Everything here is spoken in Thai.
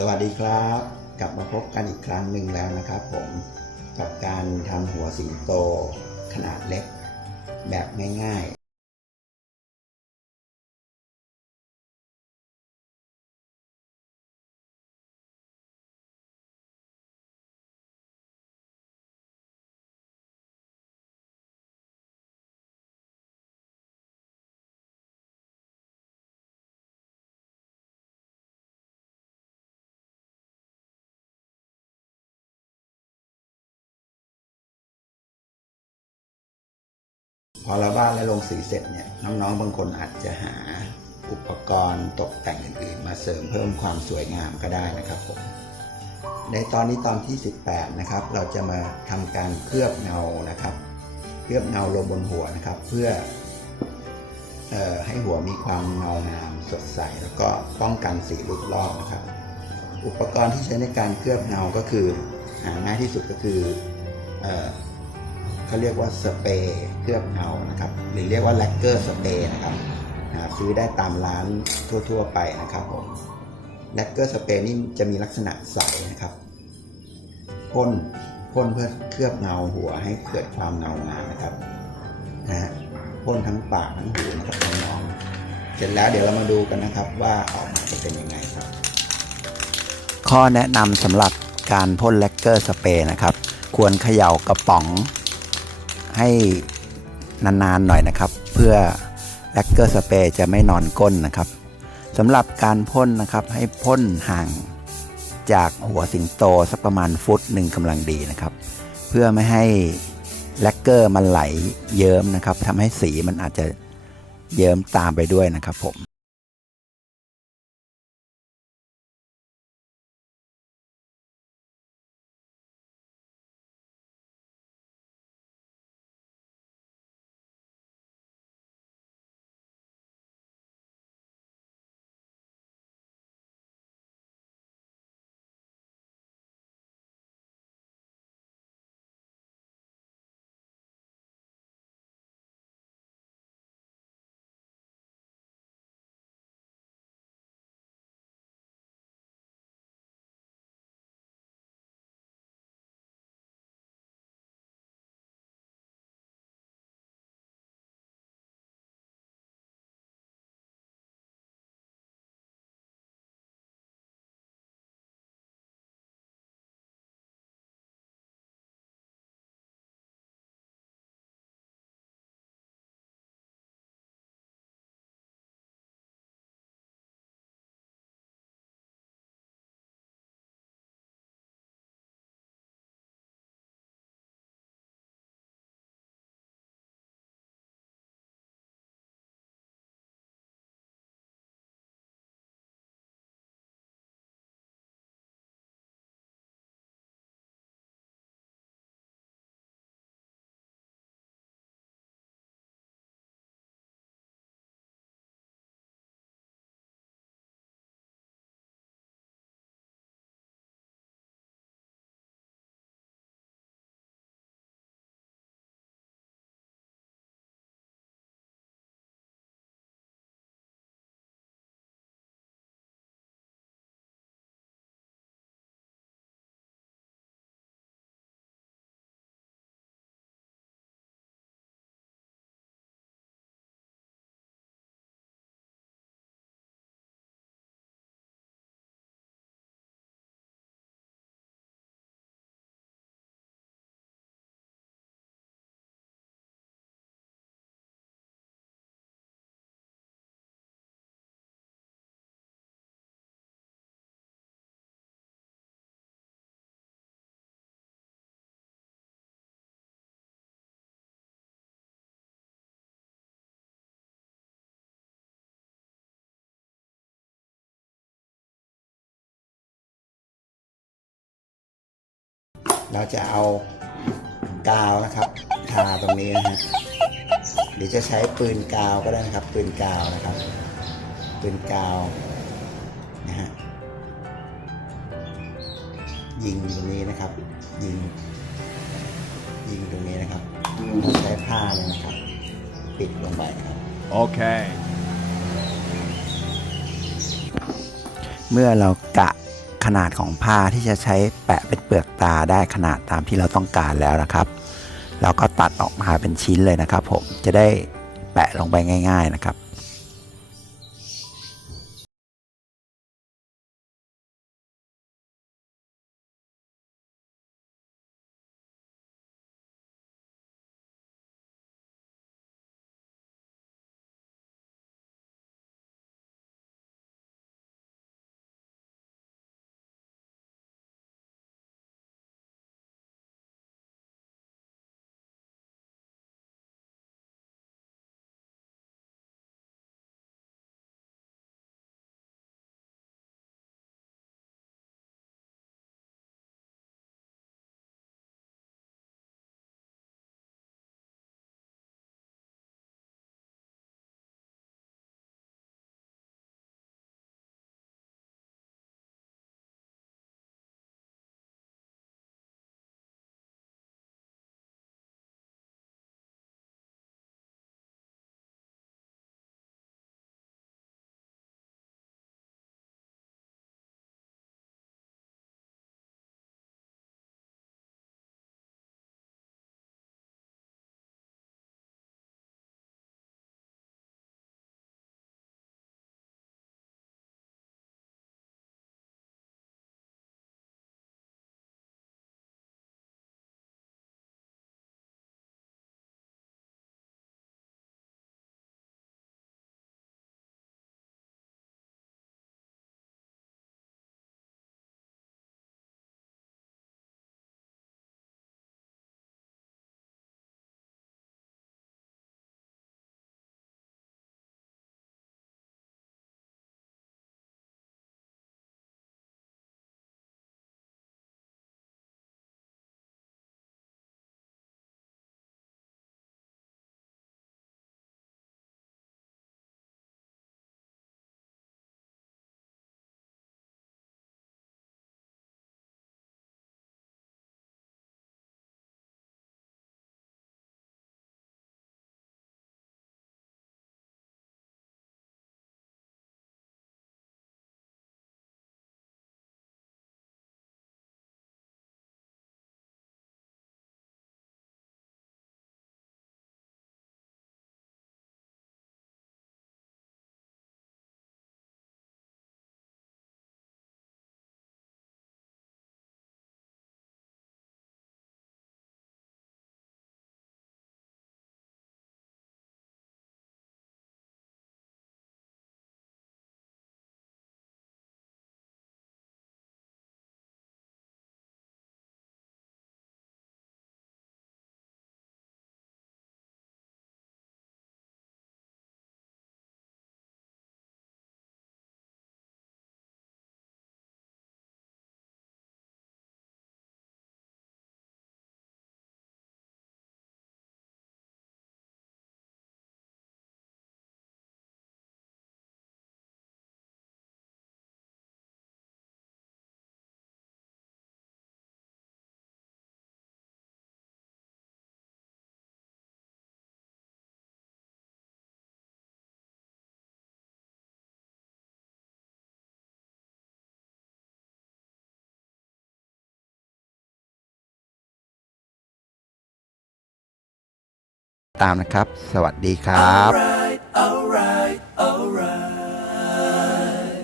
สวัสดีครับ กลับมาพบกันอีกครั้งหนึ่งแล้วนะครับผมกับการทำหัวสิงโตขนาดเล็ก แบบง่าย พอเราบ้านและลงสีเสร็จเนี่ยน้องๆบางคนอาจจะหาอุปกรณ์ตกแต่งอื่นๆมาเสริมเพิ่มความสวยงามก็ได้นะครับผมในตอนนี้ตอนที่ 18 นะครับ เราจะมาทำการเคลือบเงานะครับ เคลือบเงาลงบนหัวนะครับ เพื่อออให้หัวมีความเงางามสดใส แล้วก็ป้องกันสีลุดลอกนะครับ อุปกรณ์ที่ใช้ในการเคลือบเงาก็คือหาง่ายที่สุดก็คืออ เขาเรียกว่าสเปรย์เคลือบเงานะครับ หรือเรียกว่าแลกเกอร์สเปรย์นะครับหาซื้อได้ตามร้านทั่ว ๆ ไปนะครับผมแลกเกอร์สเปรย์นี่จะมีลักษณะใสนะครับพ่นพ่นเพื่อเคลือบเงาหัวให้เกิดความเงางามนะครับนะฮะพ่นทั้งปากทั้งหูนะครับน้องๆเสร็จแล้วเดี๋ยวเรามาดูกันนะครับว่าออกมาจะเป็นยังไงครับ ข้อแนะนำสำหรับการพ่นแลกเกอร์สเปรย์นะครับ ควรเขย่ากระป๋อง ให้นานๆหน่อยนะครับ เพื่อแลกเกอร์สเปรย์จะไม่นอนก้นนะครับสำหรับการพ่นนะครับให้พ่นห่างจากหัวสิงโตสักประมาณฟุตหนึ่งกำลังดีนะครับ เพื่อไม่ให้แลกเกอร์มันไหลเยิ้มนะครับทำให้สีมันอาจจะเยิ้มตามไปด้วยนะครับผม เราจะเอากาวนะครับทาตรงนี้นะฮะหรือจะใช้ปืนกาวก็ได้นะครับ ปืนกาวนะครับ ปืนกาวนะฮะยิงตรงนี้นะครับ ยิง ยิงตรงนี้นะครับเราใช้ผ้าเนี่ยนะครับ ปิดลงไปครับ Okay. เมื่อเรากะข ขนาดของผ้าที่จะใช้แปะเป็นเปลือกตาได้ขนาดตามที่เราต้องการแล้วนะครับเราก็ตัดออกมาเป็นชิ้นเลยนะครับ ผมจะได้แปะลงไปง่าย ๆนะครับ ตามนะครับ สวัสดีครับ